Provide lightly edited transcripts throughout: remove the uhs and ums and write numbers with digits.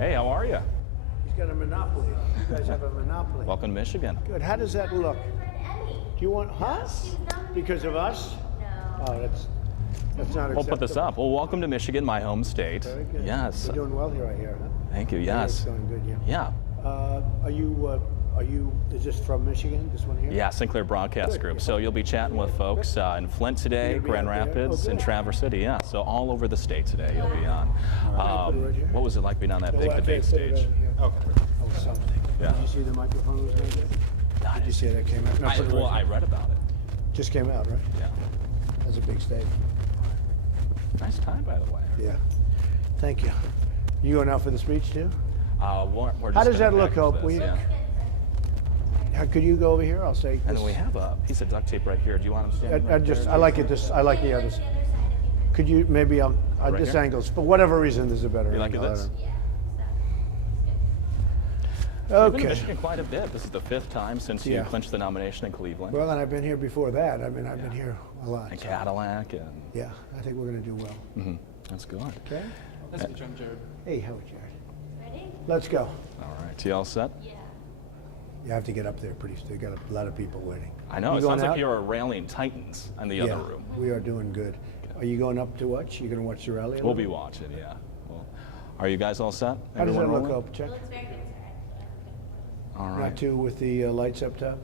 Hey, how are you? He's got a monopoly. You guys have a monopoly. Welcome to Michigan. Good. How does that look? Do you want, huh? Because of us? No. Oh, that's not acceptable. We'll put this up. Well, welcome to Michigan, my home state. Very good. Yes. You're doing well here, I hear, huh? Thank you. Yeah, Yes. it's going good, yeah. Yeah. Is this from Michigan, this one here? Yeah, Sinclair Broadcast Good, Group. yeah. So you'll be chatting with folks in Flint today, You're gonna be Grand out there? Rapids, Oh, and good. Traverse City. Yeah. So all over the state today you'll be on. Put it right here. What was it like being on that big Well, I debate can't put it stage? over here. Okay. Oh, something. Yeah. Did you see the microphone was right there? Did you see that came out? No, put it Well, right I read about it. here. Just came out, right? Yeah. That's a big stage. Nice time, by the way. Yeah. Thank you. You going out for the speech too? We're just How does gonna that look, package Hope? this, Will you- yeah. Could you go over here? I'll say. And then we have a piece of duct tape right here. Do you want him standing right there? I like it. I like the others. Could you maybe Right this here? angle's for whatever reason there's a better You like angle. this? I You've don't- been in Okay. Michigan quite a bit. This is the 5th time since you Yeah. clinched the nomination in Cleveland. Well, and I've been here before that. I mean, I've been here a lot. And so, Cadillac, and yeah, I think we're going to do well. that's good. Okay. Nice to meet you, I'm Jared. Hey, how are you, Jared? Ready? Let's go. All right, you all set? Yeah. You have to get up there pretty soon. Got a lot of people waiting. I know, You it going sounds like out? you're rallying titans in the Yeah, other room. we are doing good. Are you going up to watch? You going to watch the rally? a We'll little be bit? watching, yeah. Well, are you guys all set? How does that Everyone look, rolling? Hope? Check. It looks very good, sir. All Not right. too with the lights up top.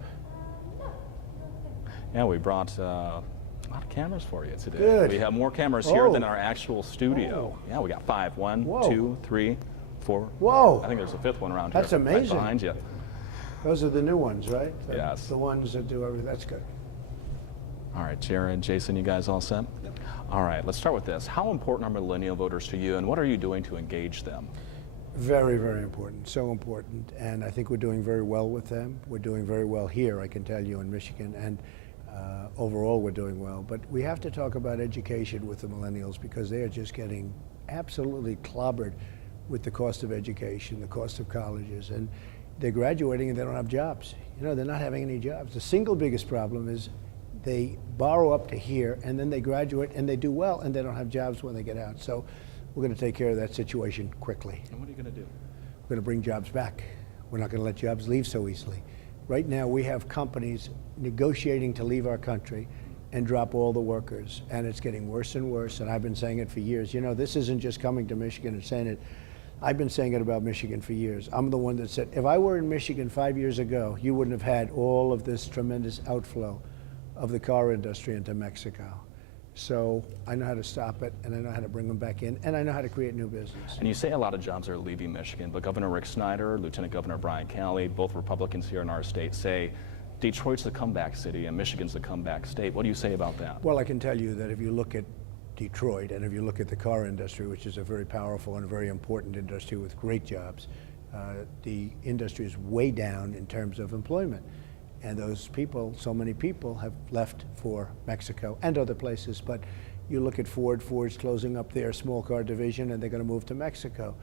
Yeah, we brought a lot of cameras for you today. Good. We have more cameras here Oh. than our actual studio. Oh. Yeah, we got 5. 1, Whoa. 2, 3, 4. Whoa. I think there's a 5th one around That's here. Right amazing. behind you. Those are the new ones, right? Yes. The ones that do everything. That's good. All right, Jared, Jason, you guys all set? Yep. All right, let's start with this. How important are millennial voters to you, and what are you doing to engage them? Very, very important. So important. And I think we're doing very well with them. We're doing very well here, I can tell you, in Michigan. And overall, we're doing well. But we have to talk about education with the millennials because they are just getting absolutely clobbered with the cost of education, the cost of colleges. And they're graduating and they don't have jobs. You know, they're not having any jobs. The single biggest problem is they borrow up to here and then they graduate and they do well and they don't have jobs when they get out. So we're going to take care of that situation quickly. And what are you going to do? We're going to bring jobs back. We're not going to let jobs leave so easily. Right now, we have companies negotiating to leave our country and drop all the workers, and it's getting worse and worse, and I've been saying it for years. You know, this isn't just coming to Michigan and saying it. I've been saying it about Michigan for years. I'm the one that said, if I were in Michigan 5 years ago, you wouldn't have had all of this tremendous outflow of the car industry into Mexico. So I know how to stop it, and I know how to bring them back in, and I know how to create new business. And you say a lot of jobs are leaving Michigan, but Governor Rick Snyder, Lieutenant Governor Brian Calley, both Republicans here in our state, say Detroit's the comeback city and Michigan's the comeback state. What do you say about that? Well, I can tell you that if you look at Detroit and if you look at the car industry, which is a very powerful and a very important industry with great jobs, the industry is way down in terms of employment. And those people, so many people have left for Mexico and other places. But you look at Ford, Ford's closing up their small car division and they're going to move to Mexico.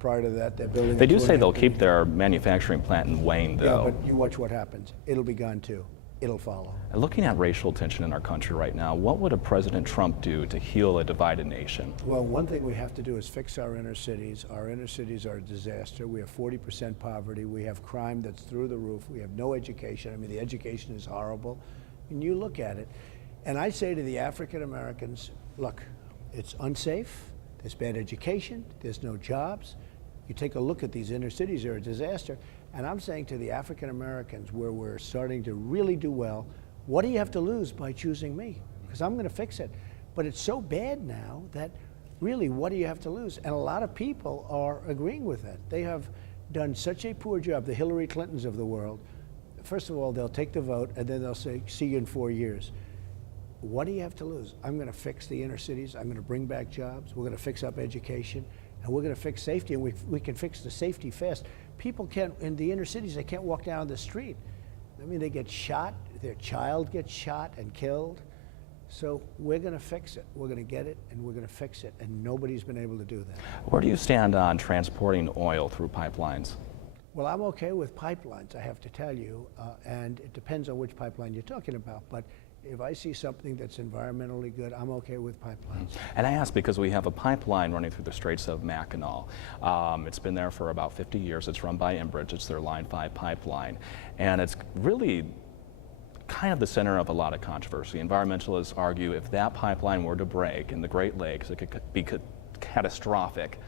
Prior to that, they're building. They do say they'll keep their manufacturing plant in Wayne, though. Yeah, but you watch what happens. It'll be gone too. It'll follow. Looking at racial tension in our country right now, what would a President Trump do to heal a divided nation? Well, one thing we have to do is fix our inner cities. Our inner cities are a disaster. We have 40% poverty. We have crime that's through the roof. We have no education. I mean, the education is horrible. And you look at it, and I say to the African Americans, look, it's unsafe. There's bad education. There's no jobs. You take a look at these inner cities, they're a disaster. And I'm saying to the African Americans, where we're starting to really do well, what do you have to lose by choosing me? Because I'm going to fix it. But it's so bad now that really, what do you have to lose? And a lot of people are agreeing with that. They have done such a poor job, the Hillary Clintons of the world. First of all, they'll take the vote and then they'll say, see you in 4 years. What do you have to lose? I'm going to fix the inner cities. I'm going to bring back jobs. We're going to fix up education. And we're going to fix safety. And we can fix the safety fast. People can't, in the inner cities, they can't walk down the street. I mean, they get shot. Their child gets shot and killed. So we're going to fix it. We're going to get it, and we're going to fix it. And nobody's been able to do that. Where do you stand on transporting oil through pipelines? Well, I'm okay with pipelines, I have to tell you. And it depends on which pipeline you're talking about. But If I see something that's environmentally good, I'm okay with pipelines. And I ask because we have a pipeline running through the Straits of Mackinac. It's been there for about 50 years. It's run by Enbridge. It's their Line 5 pipeline. And it's really kind of the center of a lot of controversy. Environmentalists argue if that pipeline were to break in the Great Lakes, it could be catastrophic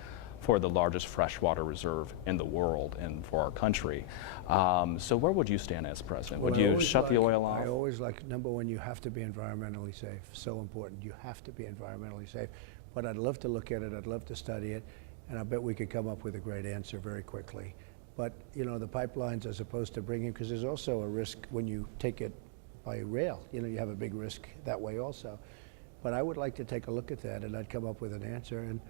for the largest freshwater reserve in the world and for our country. So where would you stand as president? Would you shut the oil off? I always like, number one, you have to be environmentally safe. So important. You have to be environmentally safe. But I'd love to look at it. I'd love to study it. And I bet we could come up with a great answer very quickly. But, you know, the pipelines as opposed to bringing, because there's also a risk when you take it by rail. You know, you have a big risk that way also. But I would like to take a look at that, and I'd come up with an answer. And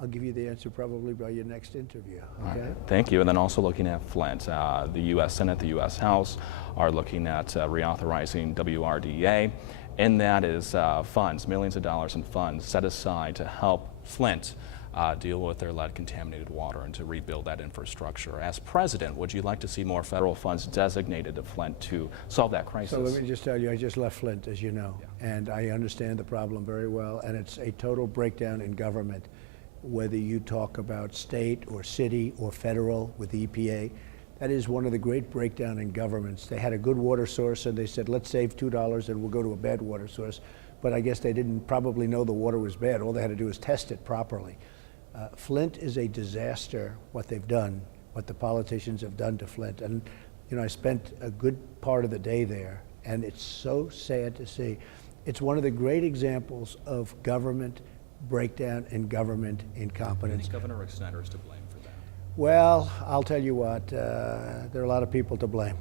I'll give you the answer probably by your next interview, okay? Right. Thank you. And then also looking at Flint, the U.S. Senate, the U.S. House are looking at reauthorizing WRDA, and that is funds, millions of dollars in funds set aside to help Flint deal with their lead-contaminated water and to rebuild that infrastructure. As president, would you like to see more federal funds designated to Flint to solve that crisis? So let me just tell you, I just left Flint, as you know, and I understand the problem very well, and it's a total breakdown in government. Whether you talk about state or city or federal with the EPA, that is one of the great breakdown in governments. They had a good water source and they said, let's save $2 and we'll go to a bad water source. But I guess they didn't probably know the water was bad. All they had to do was test it properly. Flint is a disaster, what they've done, what the politicians have done to Flint. And, you know, I spent a good part of the day there, and it's so sad to see. It's one of the great examples of government breakdown and government incompetence. I think Governor Rick Snyder is to blame for that. Well, I'll tell you what, there are a lot of people to blame.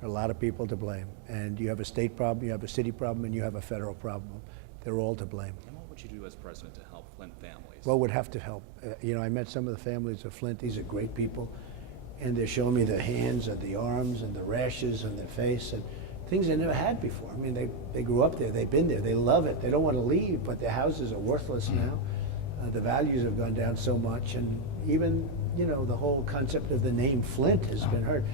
There are a lot of people to blame. And you have a state problem, you have a city problem, and you have a federal problem. They're all to blame. And what would you do as president to help Flint families? Well, would have to help. You know, I met some of the families of Flint. These are great people. And they're showing me the hands and the arms and the rashes on their face and things they never had before. I mean, they grew up there, they've been there, they love it, they don't want to leave, but their houses are worthless now. The values have gone down so much, and even, you know, the whole concept of the name Flint has been hurt.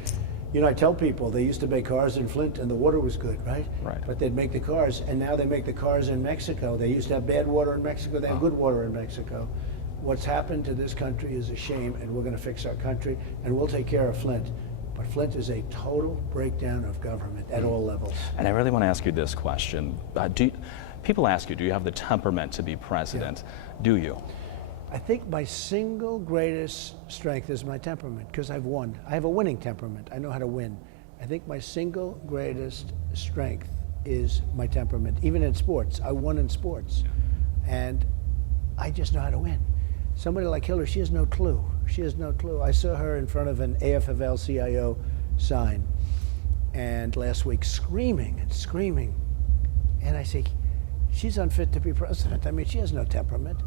You know, I tell people they used to make cars in Flint and the water was good, right? Right. But they'd make the cars, and now they make the cars in Mexico. They used to have bad water in Mexico, they have good water in Mexico. What's happened to this country is a shame, and we're going to fix our country, and we'll take care of Flint. But Flint is a total breakdown of government at all levels. And I really want to ask you this question. People ask you, do you have the temperament to be president? Yeah. Do you? I think my single greatest strength is my temperament, because I've won. I have a winning temperament. I know how to win. I think my single greatest strength is my temperament. Even in sports, I won in sports. Yeah. And I just know how to win. Somebody like Hillary, she has no clue. She has no clue. I saw her in front of an AFL-CIO sign, and last week screaming and screaming. And I say, she's unfit to be president. I mean, she has no temperament,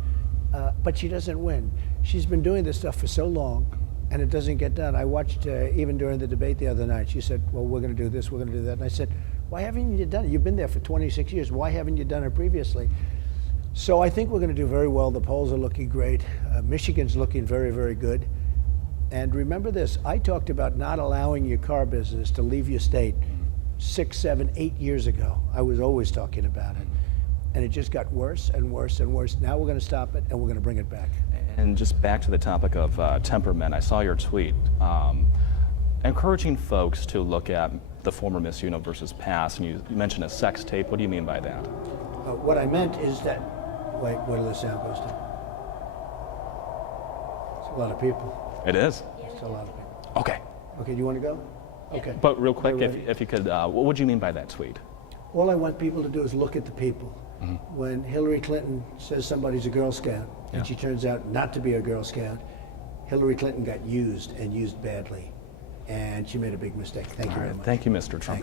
but she doesn't win. She's been doing this stuff for so long, and it doesn't get done. I watched, even during the debate the other night, she said, well, we're going to do this, we're going to do that. And I said, why haven't you done it? You've been there for 26 years. Why haven't you done it previously? So I think we're going to do very well. The polls are looking great. Michigan's looking very, very good. And remember this, I talked about not allowing your car business to leave your state 6, 7, 8 years ago. I was always talking about it. And it just got worse and worse and worse. Now we're going to stop it, and we're going to bring it back. And just back to the topic of temperament, I saw your tweet encouraging folks to look at the former Miss Universe's past, and you mentioned a sex tape. What do you mean by that? What I meant is that, wait till the sound goes down. It's a lot of people. It is? It's a lot of people. Okay. Okay, do you want to go? Okay. But real quick, if you could, what would you mean by that tweet? All I want people to do is look at the people. Mm-hmm. When Hillary Clinton says somebody's a Girl Scout, and she turns out not to be a Girl Scout, Hillary Clinton got used, and used badly. And she made a big mistake. Thank you very much. Thank you, Mr. Trump.